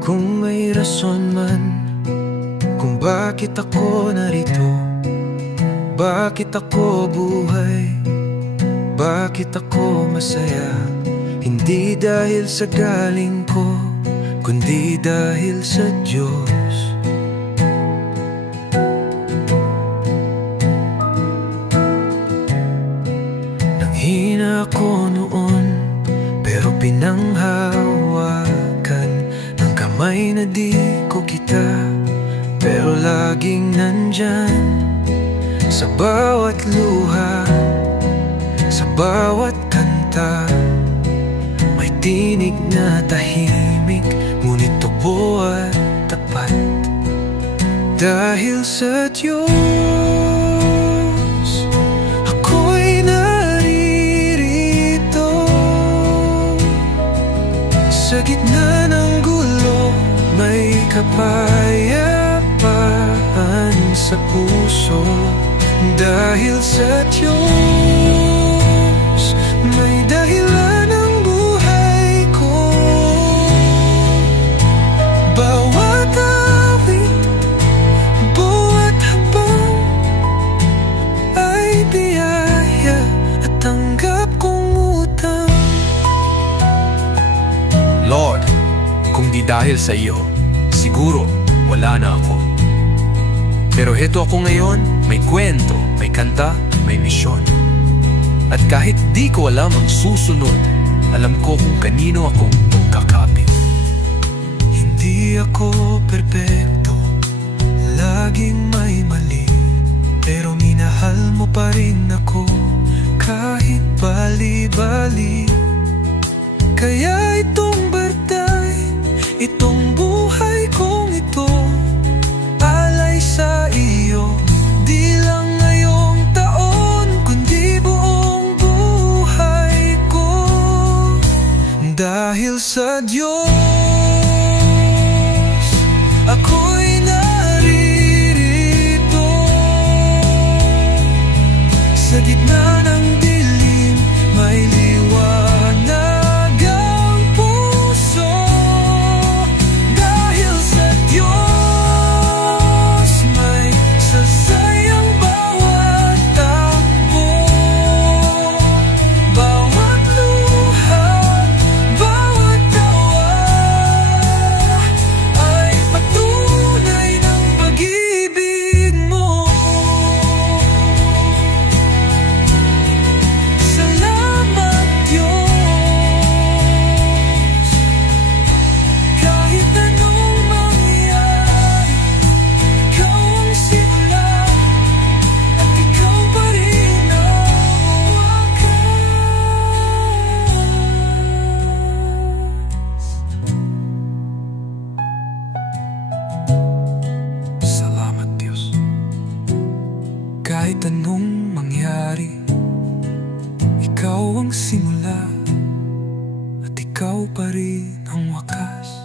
Kung may rason man kung bakit ako narito, bakit ako buhay, bakit ako masaya, hindi dahil sa galing ko, kundi dahil sa Diyos. Nanghina ako noon, pero pinanghawakan ng kamay na di ko kita, pero laging nandyan sa bawat luha, sa bawat kanta. May tinig na tahimik, ngunit tubo at tapat. Dahil sa Diyos, ako'y naririto. Sa gitna ng gulo, may kapayapaan sa puso. Dahil sa Diyos, may dahilan ang buhay ko. Bawat awit, bawat habang ay biyaya at tanggap kong utang. Lord, kung di dahil sa iyo, siguro wala na ako. Pero heto ako ngayon, may kwento, may kanta, may misyon. At kahit di ko alam ang susunod, alam ko kung kanino akong kakapit. Hindi ako perpekto, laging may mali, pero minahal mo pa rin ako kahit bali-bali. Kaya itong bartay, itong buhay kong ito, alay sa iyo. Di lang ngayong taon, kundi buong buhay ko. Dahil sa Diyos, ako'y naririto. Sa gitna ng dilim, may liwanag ang puso. Dahil sa Diyos, may sasayang bawat takbo. Bawat luha, bawat tawa ay patunay ng pag-ibig mo. Salamat Diyos. Kahit anong mangyari, ikaw ang simula at ikaw pa rin ang wakas. Salamat Diyos. Kahit anong mangyari, ikaw ang simula at ikaw pa rin ang wakas.